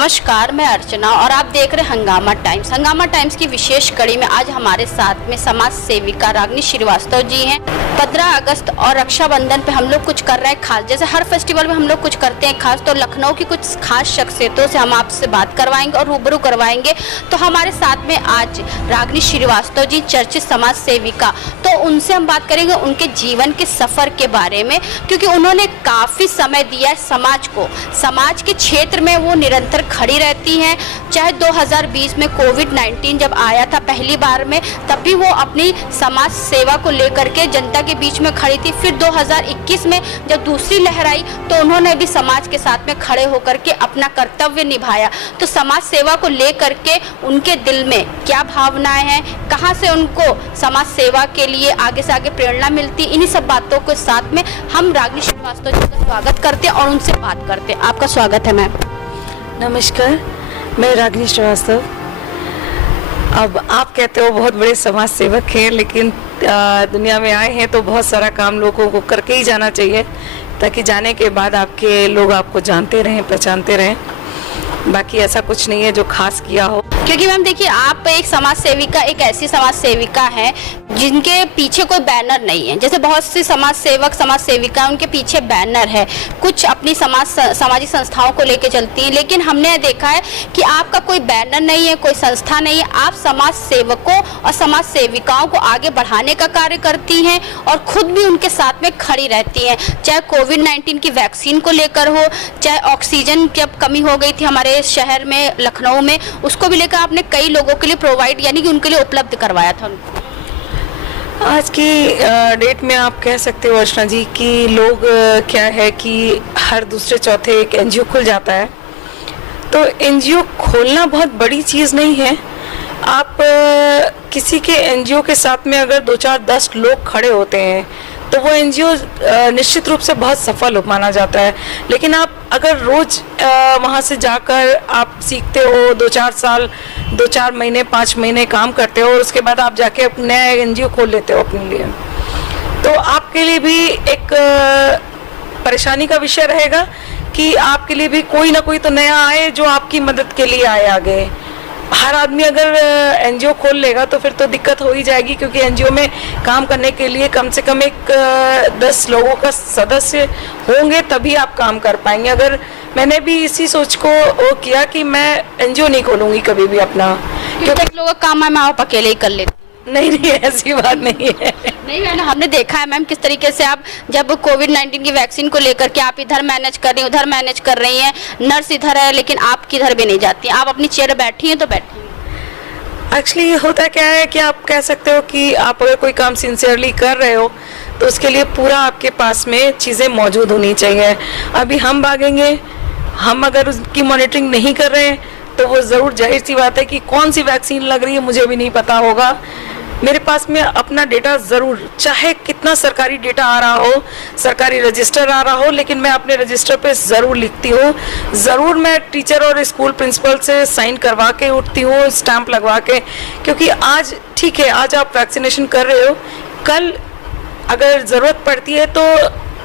नमस्कार, मैं अर्चना और आप देख रहे हैं हंगामा टाइम्स। हंगामा टाइम्स की विशेष कड़ी में आज हमारे साथ में समाज सेविका रागिनी श्रीवास्तव जी हैं। 15 अगस्त और रक्षाबंधन पे हम लोग कुछ कर रहे हैं खास, जैसे हर फेस्टिवल में हम लोग कुछ करते हैं खास, तो लखनऊ की कुछ खास शख्सियतों से हम आपसे बात करवाएंगे और रूबरू करवाएंगे। तो हमारे साथ में आज रागिनी श्रीवास्तव जी, चर्चित समाज सेविका, तो उनसे हम बात करेंगे उनके जीवन के सफ़र के बारे में, क्योंकि उन्होंने काफ़ी समय दिया है समाज को। समाज के क्षेत्र में वो निरंतर खड़ी रहती हैं। चाहे 2020 में कोविड-19 जब आया था पहली बार में, तब भी वो अपनी समाज सेवा को लेकर के जनता के बीच में खड़ी थी। फिर 2021 में जब दूसरी लहर आई तो उन्होंने भी समाज के साथ में खड़े होकर के अपना कर्तव्य निभाया। तो समाज सेवा को लेकर के उनके दिल में क्या भावनाएं हैं, कहाँ से उनको समाज सेवा के लिए आगे से आगे प्रेरणा मिलती, इन्हीं सब बातों के साथ में हम रागिनी श्रीवास्तव जी का स्वागत करते हैं और उनसे बात करते हैं। आपका स्वागत है मैम। नमस्कार, मैं रागिनी श्रीवास्तव। अब आप कहते हो बहुत बड़े समाज सेवक हैं, लेकिन दुनिया में आए हैं तो बहुत सारा काम लोगों को करके ही जाना चाहिए, ताकि जाने के बाद आपके लोग आपको जानते रहें, पहचानते रहें। बाकी ऐसा कुछ नहीं है जो खास किया हो। क्योंकि मैम देखिए, आप एक समाज सेविका, एक ऐसी समाज सेविका हैं जिनके पीछे कोई बैनर नहीं है। जैसे बहुत सी समाज सेवक, समाज सेविका, उनके पीछे बैनर है, कुछ अपनी सामाजिक संस्थाओं को लेके चलती हैं, लेकिन हमने देखा है कि आपका कोई बैनर नहीं है, कोई संस्था नहीं है। आप समाज सेवकों और समाज सेविकाओं को आगे बढ़ाने का कार्य करती हैं और खुद भी उनके साथ में खड़ी रहती हैं। चाहे कोविड-19 की वैक्सीन को लेकर हो, चाहे ऑक्सीजन जब कमी हो गई थी हमारे शहर में, लखनऊ में, उसको भी लेकर आपने कई लोगों के लिए प्रोवाइड, यानी कि उनके लिए उपलब्ध करवाया था उनको। आज की डेट में आप कह सकते हो अर्चना जी कि लोग क्या है कि हर दूसरे चौथे एक एनजीओ खुल जाता है। तो एनजीओ खोलना बहुत बड़ी चीज़ नहीं है। आप किसी के एनजीओ के साथ में अगर 2, 4, 10 लोग खड़े होते हैं तो वो एनजीओ निश्चित रूप से बहुत सफल माना जाता है। लेकिन आप अगर रोज़ वहाँ से जाकर आप सीखते हो, 2-4 साल, 2-4 महीने, 5 महीने काम करते हो और उसके बाद आप जाके नया एनजीओ खोल लेते हो अपने लिए, तो आपके लिए भी एक परेशानी का विषय रहेगा कि आपके लिए भी कोई ना कोई तो नया आए जो आपकी मदद के लिए आए आगे। हर आदमी अगर एनजीओ खोल लेगा तो फिर तो दिक्कत हो ही जाएगी, क्योंकि एनजीओ में काम करने के लिए कम से कम एक 10 लोगों का सदस्य होंगे, तभी आप काम कर पाएंगे। अगर मैंने भी इसी सोच को वो किया कि मैं एनजीओ नहीं खोलूंगी कभी भी अपना, क्योंकि लोगों का काम है, मैं आप अकेले ही कर लेती। नहीं, ऐसी बात नहीं है। नहीं मैम, हमने देखा है मैम किस तरीके से आप जब कोविड-19 की वैक्सीन को लेकर के आप इधर मैनेज कर रही हैं, उधर मैनेज कर रही हैं, नर्स इधर है लेकिन आप किधर भी नहीं जाती, आप अपनी चेयर बैठी हैं तो बैठी हैं। एक्चुअली होता क्या है कि आप कह सकते हो कि आप अगर कोई काम सिंसियरली कर रहे हो तो उसके लिए पूरा आपके पास में चीज़ें मौजूद होनी चाहिए। अभी हम भागेंगे, हम अगर उसकी मॉनिटरिंग नहीं कर रहे हैं तो वो ज़रूर, जाहिर सी बात है कि कौन सी वैक्सीन लग रही है मुझे भी नहीं पता होगा। मेरे पास में अपना डेटा ज़रूर, चाहे कितना सरकारी डेटा आ रहा हो, सरकारी रजिस्टर आ रहा हो, लेकिन मैं अपने रजिस्टर पे ज़रूर लिखती हूँ। ज़रूर मैं टीचर और स्कूल प्रिंसिपल से साइन करवा के उठती हूँ, स्टैंप लगवा के, क्योंकि आज ठीक है, आज आप वैक्सीनेशन कर रहे हो, कल अगर ज़रूरत पड़ती है तो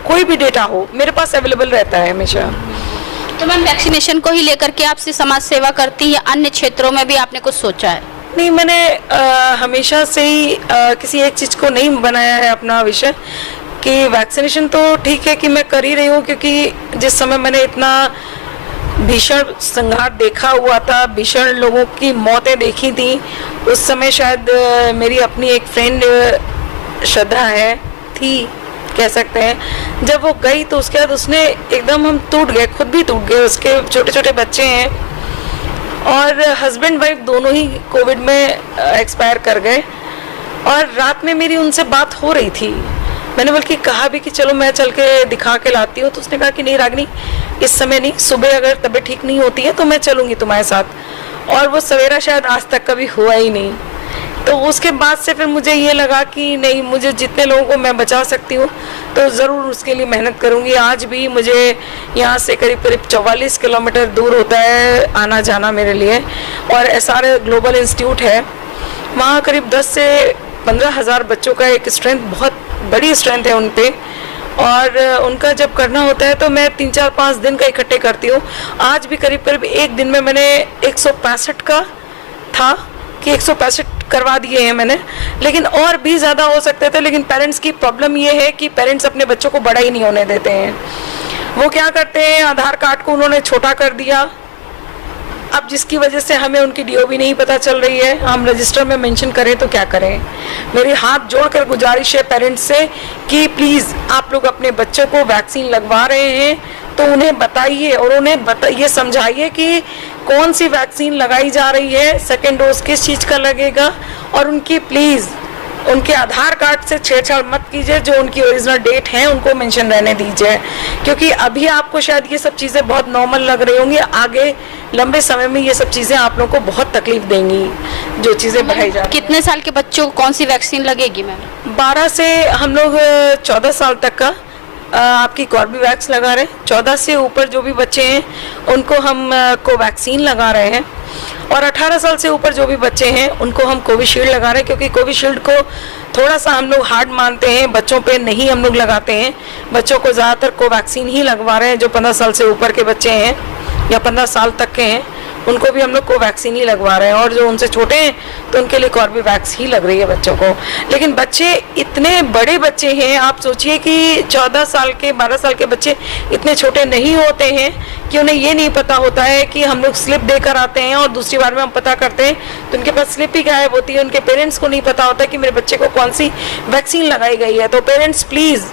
कोई भी डेटा हो मेरे पास अवेलेबल रहता है हमेशा। तो मैम, वैक्सीनेशन को ही लेकर के आप समाज सेवा करती हैं, अन्य क्षेत्रों में भी आपने कुछ सोचा है? नहीं, मैंने हमेशा से ही किसी एक चीज़ को नहीं बनाया है अपना विषय कि वैक्सीनेशन तो ठीक है कि मैं कर ही रही हूँ, क्योंकि जिस समय मैंने इतना भीषण संघार देखा हुआ था, भीषण लोगों की मौतें देखी थी, उस समय शायद मेरी अपनी एक फ्रेंड श्रद्धा थी, कह सकते हैं, जब वो गई तो उसके बाद उसने एकदम, हम टूट गए, खुद भी टूट गए। उसके छोटे छोटे बच्चे हैं और हस्बैंड वाइफ दोनों ही कोविड में एक्सपायर कर गए। और रात में मेरी उनसे बात हो रही थी, मैंने बल्कि कहा भी कि चलो मैं चल के दिखा के लाती हूँ, तो उसने कहा कि नहीं रागिनी, इस समय नहीं, सुबह अगर तबीयत ठीक नहीं होती है तो मैं चलूँगी तुम्हारे साथ। और वो सवेरा शायद आज तक कभी हुआ ही नहीं। तो उसके बाद से फिर मुझे ये लगा कि नहीं, मुझे जितने लोगों को मैं बचा सकती हूँ तो ज़रूर उसके लिए मेहनत करूँगी। आज भी मुझे यहाँ से करीब 44 किलोमीटर दूर होता है आना जाना मेरे लिए, और SR ग्लोबल इंस्टीट्यूट है, वहाँ करीब 10 से 15 हज़ार बच्चों का एक स्ट्रेंथ, बहुत बड़ी स्ट्रेंथ है उन पे, और उनका जब करना होता है तो मैं 3-4-5 दिन का इकट्ठे करती हूँ। आज भी करीब करीब एक दिन में मैंने 165 का था कि 165 करवा दिए हैं मैंने, लेकिन और भी ज़्यादा हो सकते थे। लेकिन पेरेंट्स की प्रॉब्लम ये है कि पेरेंट्स अपने बच्चों को बड़ा ही नहीं होने देते हैं। वो क्या करते हैं, आधार कार्ड को उन्होंने छोटा कर दिया, अब जिसकी वजह से हमें उनकी डीओ भी नहीं पता चल रही है। हम रजिस्टर में मेंशन करें तो क्या करें। मेरी हाथ जोड़कर गुजारिश है पेरेंट्स से कि प्लीज़ आप लोग अपने बच्चों को वैक्सीन लगवा रहे हैं तो उन्हें बताइए और उन्हें ये समझाइए कि कौन सी वैक्सीन लगाई जा रही है, सेकेंड डोज किस चीज़ का लगेगा, और उनकी प्लीज़ उनके आधार कार्ड से छेड़छाड़ मत कीजिए। जो उनकी ओरिजिनल डेट है उनको मेंशन रहने दीजिए, क्योंकि अभी आपको शायद ये सब चीज़ें बहुत नॉर्मल लग रही होंगी, आगे लंबे समय में ये सब चीज़ें आप लोगों को बहुत तकलीफ देंगी जो चीज़ें बढ़ाई जा रही हैं। कितने साल के बच्चों को कौन सी वैक्सीन लगेगी मैम? 12 से हम लोग 14 साल तक का आपकी कॉर्बेवैक्स लगा रहे हैं। 14 से ऊपर जो भी बच्चे हैं उनको हम कोवैक्सीन लगा रहे हैं, और 18 साल से ऊपर जो भी बच्चे हैं उनको हम कोविशील्ड लगा रहे हैं, क्योंकि कोविशील्ड को थोड़ा सा हम लोग हार्ड मानते हैं, बच्चों पे नहीं हम लोग लगाते हैं। बच्चों को ज़्यादातर कोवैक्सीन ही लगवा रहे हैं। जो 15 साल से ऊपर के बच्चे हैं या 15 साल तक के हैं उनको भी हम लोग कोवैक्सीन ही लगवा रहे हैं, और जो उनसे छोटे हैं तो उनके लिए कॉर्बेवैक्स ही लग रही है बच्चों को। लेकिन बच्चे इतने बड़े बच्चे हैं, आप सोचिए कि 14 साल के 12 साल के बच्चे इतने छोटे नहीं होते हैं कि उन्हें ये नहीं पता होता है कि हम लोग स्लिप देकर आते हैं और दूसरी बार में हम पता करते हैं तो उनके पास स्लिप ही गायब होती है। उनके पेरेंट्स को नहीं पता होता कि मेरे बच्चे को कौन सी वैक्सीन लगाई गई है। तो पेरेंट्स प्लीज़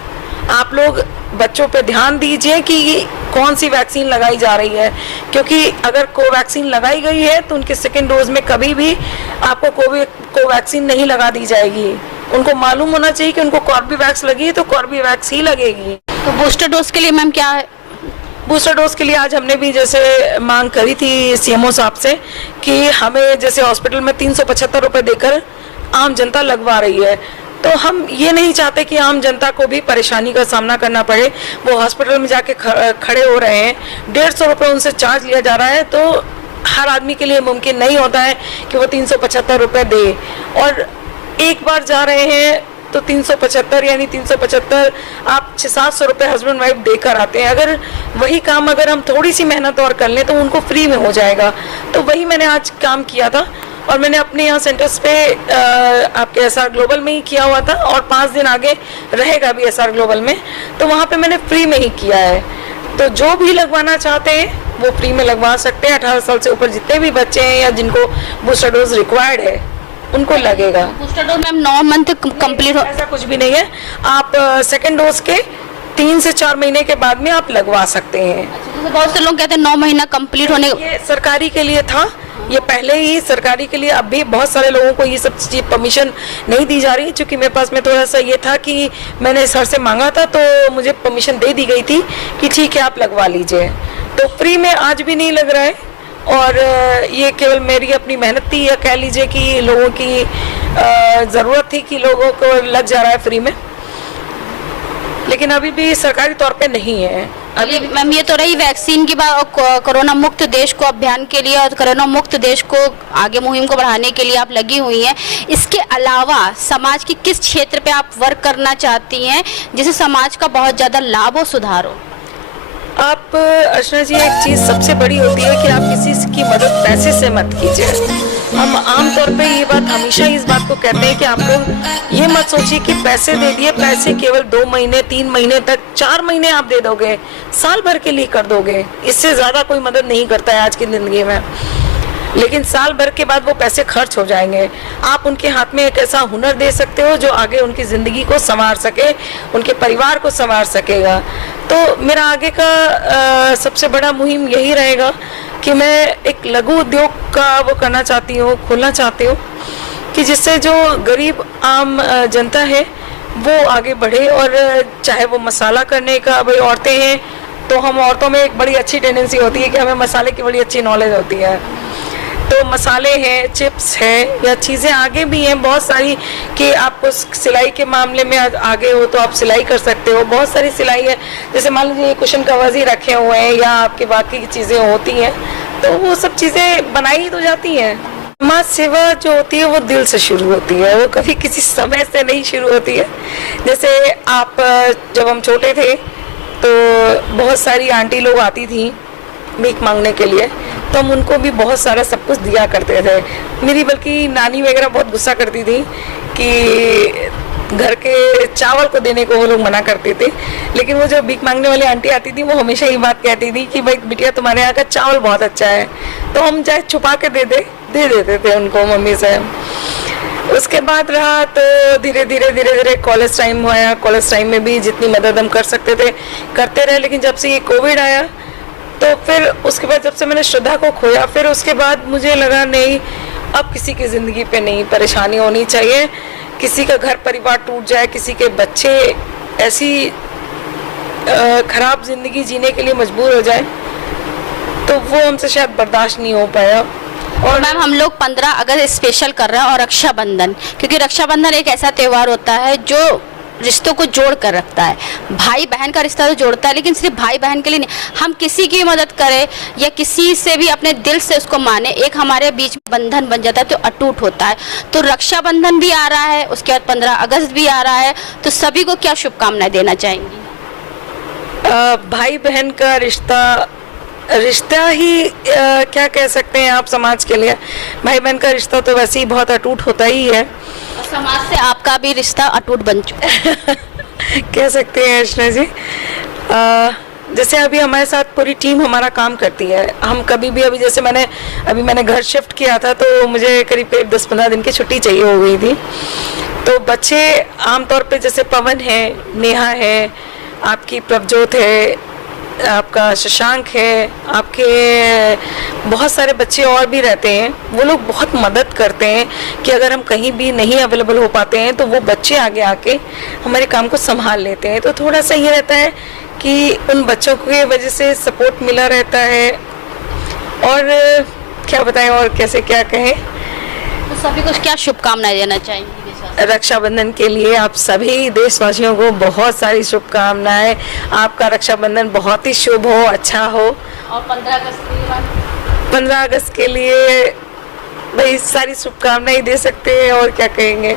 आप लोग बच्चों पे ध्यान दीजिए कि कौन सी वैक्सीन लगाई जा रही है, क्योंकि अगर कोवैक्सीन लगाई गई है तो उनके सेकेंड डोज में कभी भी आपको कोवैक्सीन नहीं लगा दी जाएगी। उनको मालूम होना चाहिए कि उनको कॉर्बेवैक्स लगी है तो कॉर्बेवैक्स ही लगेगी। तो बूस्टर डोज के लिए मैम क्या है? बूस्टर डोज के लिए आज हमने भी जैसे मांग करी थी सीएमओ साहब से कि हमें जैसे हॉस्पिटल में 375 रुपये देकर आम जनता लगवा रही है, तो हम ये नहीं चाहते कि आम जनता को भी परेशानी का सामना करना पड़े। वो हॉस्पिटल में जाके खड़े हो रहे हैं, 150 रुपये उनसे चार्ज लिया जा रहा है, तो हर आदमी के लिए मुमकिन नहीं होता है कि वो 375 रुपये दे, और एक बार जा रहे हैं तो 375 यानी 375 आप 600-700 रुपये हस्बैंड वाइफ देकर आते हैं। अगर वही काम अगर हम थोड़ी सी मेहनत और कर लें तो उनको फ्री में हो जाएगा। तो वही मैंने आज काम किया था, और मैंने अपने यहाँ सेंटर्स पे आपके एसआर ग्लोबल में ही किया हुआ था, और 5 दिन आगे रहेगा भी एसआर ग्लोबल में, तो वहाँ पे मैंने फ्री में ही किया है। तो जो भी लगवाना चाहते हैं वो फ्री में लगवा सकते हैं। 18 साल से ऊपर जितने भी बच्चे हैं या जिनको बूस्टर डोज रिक्वायर्ड है उनको लगेगा। Booster dose ma'am 9 month complete हो, ऐसा कुछ भी नहीं है। आप सेकेंड डोज के 3 से 4 महीने के बाद में आप लगवा सकते हैं। तो बहुत से लोग कहते हैं 9 महीना कंप्लीट होने। ये सरकारी के लिए था, ये पहले ही सरकारी के लिए। अब भी बहुत सारे लोगों को ये सब चीज़ परमिशन नहीं दी जा रही, क्योंकि मेरे पास में थोड़ा सा ये था कि मैंने सर से मांगा था तो मुझे परमिशन दे दी गई थी कि ठीक है आप लगवा लीजिए। तो फ्री में आज भी नहीं लग रहा है, और ये केवल मेरी अपनी मेहनत थी, या कह लीजिए कि लोगों की ज़रूरत थी कि लोगों को लग जा रहा है फ्री में, लेकिन अभी भी सरकारी तौर पे नहीं है। अभी मैम ये तो रही वैक्सीन की बात, कोरोना मुक्त देश को अभियान के लिए और कोरोना मुक्त देश को आगे मुहिम को बढ़ाने के लिए आप लगी हुई हैं। इसके अलावा समाज की किस क्षेत्र पे आप वर्क करना चाहती हैं जिससे समाज का बहुत ज़्यादा लाभ हो, सुधार हो? आप अर्चना जी, एक चीज़ सबसे बड़ी होती है कि आप किसी की मदद पैसे से मत कीजिए। हम आमतौर पे ये बात हमेशा इस बात को कहते हैं कि आप लोग ये मत सोचिए कि पैसे दे दिए, पैसे केवल 2 महीने 3 महीने तक 4 महीने आप दे दोगे, साल भर के लिए कर दोगे, इससे ज़्यादा कोई मदद नहीं करता है आज की ज़िंदगी में। लेकिन साल भर के बाद वो पैसे खर्च हो जाएंगे। आप उनके हाथ में एक ऐसा हुनर दे सकते हो जो आगे उनकी ज़िंदगी को संवार सके, उनके परिवार को संवार सकेगा। तो मेरा आगे का सबसे बड़ा मुहिम यही रहेगा कि मैं एक लघु उद्योग का वो करना चाहती हूँ, खोलना चाहती हूँ, कि जिससे जो गरीब आम जनता है वो आगे बढ़े। और चाहे वो मसाला करने का, भाई औरतें हैं तो हम औरतों में एक बड़ी अच्छी टेंडेंसी होती है कि हमें मसाले की बड़ी अच्छी नॉलेज होती है, तो मसाले हैं, चिप्स हैं, या चीज़ें आगे भी हैं बहुत सारी कि आपको सिलाई के मामले में आगे हो तो आप सिलाई कर सकते हो। बहुत सारी सिलाई है, जैसे मान लीजिए कुशन कवर्स ही रखे हुए हैं या आपकी बाकी की चीज़ें होती हैं, तो वो सब चीज़ें बनाई तो जाती हैं। समाज सेवा जो होती है वो दिल से शुरू होती है, वो कभी किसी समय से नहीं शुरू होती है। जैसे आप जब हम छोटे थे तो बहुत सारी आंटी लोग आती थी भीख मांगने के लिए, तो हम उनको भी बहुत सारा सब कुछ दिया करते थे। मेरी बल्कि नानी वगैरह बहुत गुस्सा करती थी कि घर के चावल को देने को वो लोग मना करते थे, लेकिन वो जो भीख मांगने वाली आंटी आती थी वो हमेशा ये बात कहती थी कि भाई बिटिया तुम्हारे यहाँ का चावल बहुत अच्छा है, तो हम चाहे छुपा के दे देते थे उनको मम्मी से। उसके बाद रहा तो धीरे धीरे कॉलेज टाइम आया। कॉलेज टाइम में भी जितनी मदद हम कर सकते थे करते रहे, लेकिन जब से ये कोविड आया तो फिर उसके बाद जब से मैंने श्रद्धा को खोया, फिर उसके बाद मुझे लगा नहीं, अब किसी की ज़िंदगी पे नहीं परेशानी होनी चाहिए। किसी का घर परिवार टूट जाए, किसी के बच्चे ऐसी खराब ज़िंदगी जीने के लिए मजबूर हो जाए, तो वो हमसे शायद बर्दाश्त नहीं हो पाया। और मैम हम लोग 15 अगस्त स्पेशल कर रहे हैं और रक्षाबंधन, क्योंकि रक्षाबंधन एक ऐसा त्यौहार होता है जो रिश्तों को जोड़ कर रखता है। भाई बहन का रिश्ता तो जोड़ता है, लेकिन सिर्फ भाई बहन के लिए नहीं, हम किसी की मदद करें या किसी से भी अपने दिल से उसको माने, एक हमारे बीच में बंधन बन जाता है तो अटूट होता है। तो रक्षाबंधन भी आ रहा है, उसके बाद 15 अगस्त भी आ रहा है, तो सभी को क्या शुभकामनाएं देना चाहेंगी? भाई बहन का रिश्ता ही क्या कह सकते हैं आप समाज के लिए। भाई बहन का रिश्ता तो वैसे ही बहुत अटूट होता ही है, और समाज से आपका भी रिश्ता अटूट बन चुका है। कह सकते हैं अर्चना जी। जैसे अभी हमारे साथ पूरी टीम हमारा काम करती है। हम कभी भी अभी जैसे मैंने घर शिफ्ट किया था तो मुझे करीब 10-15 दिन की छुट्टी चाहिए हो गई थी। तो बच्चे आमतौर पे जैसे पवन है, नेहा है, आपकी प्रभजोत है, आपका शशांक है, आपके बहुत सारे बच्चे और भी रहते हैं। वो लोग बहुत मदद करते हैं कि अगर हम कहीं भी नहीं अवेलेबल हो पाते हैं तो वो बच्चे आगे आके हमारे काम को संभाल लेते हैं। तो थोड़ा सा ये रहता है कि उन बच्चों की वजह से सपोर्ट मिला रहता है। और क्या बताएं और कैसे क्या कहें। तो सभी को क्या शुभकामनाएं देना चाहेंगी? रक्षाबंधन के लिए आप सभी देशवासियों को बहुत सारी शुभकामनाएं। आपका रक्षाबंधन बहुत ही शुभ हो, अच्छा हो। और 15 अगस्त के लिए भाई सारी शुभकामनाएं दे सकते हैं, और क्या कहेंगे।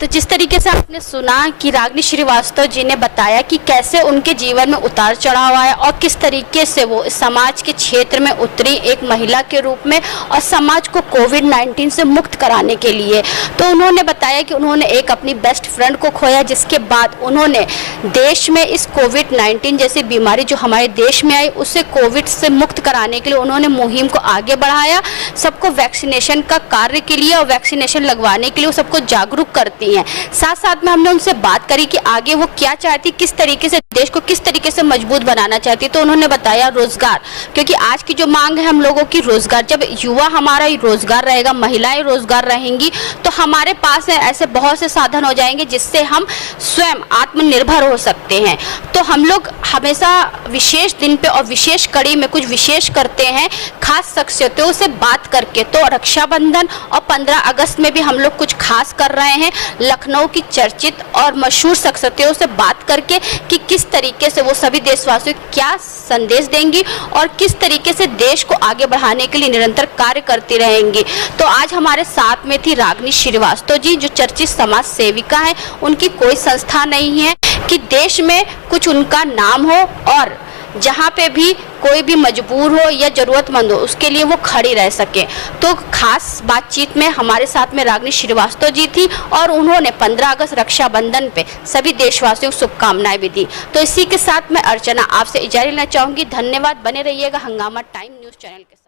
तो जिस तरीके से आपने सुना कि रागिनी श्रीवास्तव जी ने बताया कि कैसे उनके जीवन में उतार चढ़ाव आया और किस तरीके से वो समाज के क्षेत्र में उतरी एक महिला के रूप में और समाज को कोविड-19 से मुक्त कराने के लिए। तो उन्होंने बताया कि उन्होंने एक अपनी बेस्ट फ्रेंड को खोया, जिसके बाद उन्होंने देश में इस कोविड-19 जैसी बीमारी जो हमारे देश में आई उसे कोविड से मुक्त कराने के लिए उन्होंने मुहिम को आगे बढ़ाया। सबको वैक्सीनेशन का कार्य के लिए और वैक्सीनेशन लगवाने के लिए वो सबको जागरूक करती हैं। साथ साथ में हमने उनसे बात करी कि आगे वो क्या चाहती, किस तरीके से देश को किस तरीके से मजबूत बनाना चाहती। तो उन्होंने बताया रोजगार, क्योंकि आज की जो मांग है हम लोगों की रोजगार। जब युवा हमारा रोजगार रहेगा, महिलाएं रोजगार रहेंगी, तो हमारे पास है ऐसे बहुत से साधन हो जाएंगे जिससे हम स्वयं आत्मनिर्भर हो सकते हैं। तो हम लोग हमेशा विशेष दिन पे और विशेष कड़ी में कुछ विशेष करते हैं खास शख्सियतों से बात करके। तो रक्षाबंधन और 15 अगस्त में भी हम लोग कुछ खास कर रहे हैं, लखनऊ की चर्चित और मशहूर शख्सियतों से बात करके कि किस तरीके से वो सभी देशवासियों को क्या संदेश देंगी और किस तरीके से देश को आगे बढ़ाने के लिए निरंतर कार्य करती रहेंगी। तो आज हमारे साथ में थी रागिनी श्रीवास्तव जी, जो चर्चित समाज सेविका है। उनकी कोई संस्था नहीं है कि देश में कुछ उनका नाम हो और जहाँ पे भी कोई भी मजबूर हो या ज़रूरतमंद हो उसके लिए वो खड़ी रह सके। तो खास बातचीत में हमारे साथ में रागिनी श्रीवास्तव जी थी और उन्होंने 15 अगस्त रक्षाबंधन पे सभी देशवासियों को शुभकामनाएं भी दी। तो इसी के साथ मैं अर्चना आपसे इजाज़त लेना चाहूँगी। धन्यवाद, बने रहिएगा हंगामा टाइम न्यूज़ चैनल के साथ।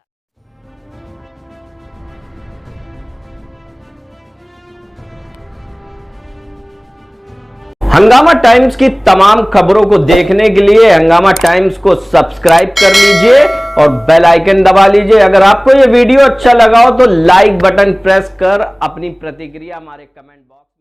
हंगामा टाइम्स की तमाम खबरों को देखने के लिए हंगामा टाइम्स को सब्सक्राइब कर लीजिए और बेल आइकन दबा लीजिए। अगर आपको यह वीडियो अच्छा लगा हो तो लाइक बटन प्रेस कर अपनी प्रतिक्रिया हमारे कमेंट बॉक्स